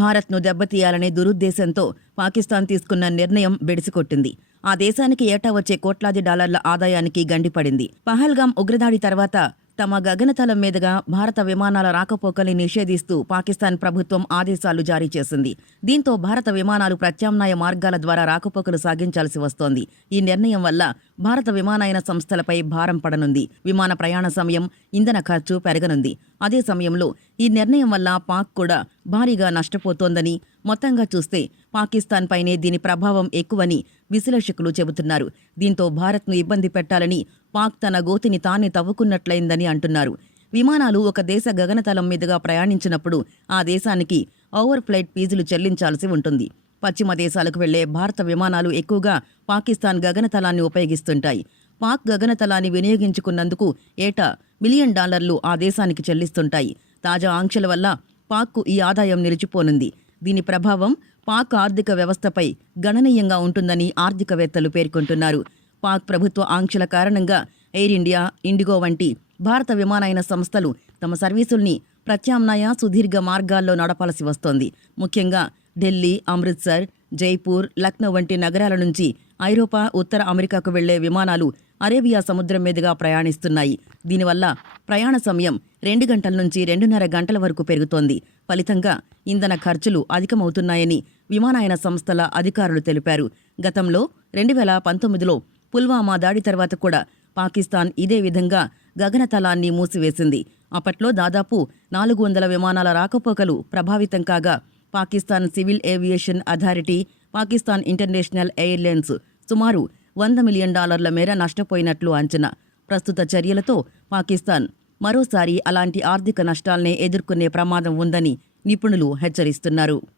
భారత్ను దెబ్బతీయాలనే దురుద్దేశంతో పాకిస్తాన్ తీసుకున్న నిర్ణయం బెడిసికొట్టింది. ఆ దేశానికి ఏటా వచ్చే కోట్లాది డాలర్ల ఆదాయానికి గండిపడింది. పహల్గాం ఉగ్రదాడి తర్వాత తమ గగనతలం మీదుగా భారత విమానాల రాకపోకల్ని నిషేధిస్తూ పాకిస్తాన్ ప్రభుత్వం ఆదేశాలు జారీ చేసింది. దీంతో భారత విమానాలు ప్రత్యామ్నాయ మార్గాల ద్వారా రాకపోకలు సాగించాల్సి వస్తోంది. ఈ నిర్ణయం వల్ల భారత విమానయాన సంస్థలపై భారం పడనుంది. విమాన ప్రయాణ సమయం, ఇంధన ఖర్చు పెరగనుంది. అదే సమయంలో ఈ నిర్ణయం వల్ల పాక్ కూడా భారీగా నష్టపోతోందని, మొత్తంగా చూస్తే పాకిస్తాన్ పైనే దీని ప్రభావం ఎక్కువని విశ్లేషకులు చెబుతున్నారు. దీంతో భారత్ను ఇబ్బంది పెట్టాలని పాక్ తన గోతిని తానే తవ్వుకున్నట్లయిందని అంటున్నారు. విమానాలు ఒక దేశ గగనతలం మీదుగా ప్రయాణించినప్పుడు ఆ దేశానికి ఓవర్ ఫ్లైట్ ఫీజులు చెల్లించాల్సి ఉంటుంది. పశ్చిమ దేశాలకు వెళ్లే భారత విమానాలు ఎక్కువగా పాకిస్తాన్ గగనతలాన్ని ఉపయోగిస్తుంటాయి. పాక్ గగనతలాన్ని వినియోగించుకున్నందుకు ఏటా $1 బిలియన్ ఆ దేశానికి చెల్లిస్తుంటాయి. తాజా ఆంక్షల వల్ల పాక్కు ఈ ఆదాయం నిలిచిపోనుంది. దీని ప్రభావం పాక్ ఆర్థిక వ్యవస్థపై గణనీయంగా ఉంటుందని ఆర్థికవేత్తలు పేర్కొంటున్నారు. పాక్ ప్రభుత్వ ఆంక్షల కారణంగా ఎయిర్ ఇండియా, ఇండిగో వంటి భారత విమానయాన సంస్థలు తమ సర్వీసుల్ని ప్రత్యామ్నాయ సుదీర్ఘ మార్గాల్లో నడపాల్సి వస్తోంది. ముఖ్యంగా ఢిల్లీ, అమృత్సర్, జైపూర్, లక్నో వంటి నగరాల నుంచి ఐరోపా, ఉత్తర అమెరికాకు వెళ్లే విమానాలు అరేబియా సముద్రం మీదుగా ప్రయాణిస్తున్నాయి. దీనివల్ల ప్రయాణ సమయం 2 గంటల నుంచి 2.5 గంటల వరకు పెరుగుతోంది. ఫలితంగా ఇంధన ఖర్చులు అధికమవుతున్నాయని విమానయాన సంస్థల అధికారులు తెలిపారు. గతంలో 2019లో పుల్వామా దాడి తర్వాత కూడా పాకిస్తాన్ ఇదే విధంగా గగనతలాన్ని మూసివేసింది. అప్పట్లో దాదాపు 400 విమానాల రాకపోకలు ప్రభావితం కాగా Pakistan civil aviation authority, Pakistan international airlines సుమారు $100 మిలియన్ మేర నష్టపోయినట్లు అంచనా. ప్రస్తుత చర్యలతో పాకిస్తాన్ మరోసారి అలాంటి ఆర్థిక నష్టాల్నే ఎదుర్కొనే ప్రమాదం ఉందని నిపుణులు హెచ్చరిస్తున్నారు.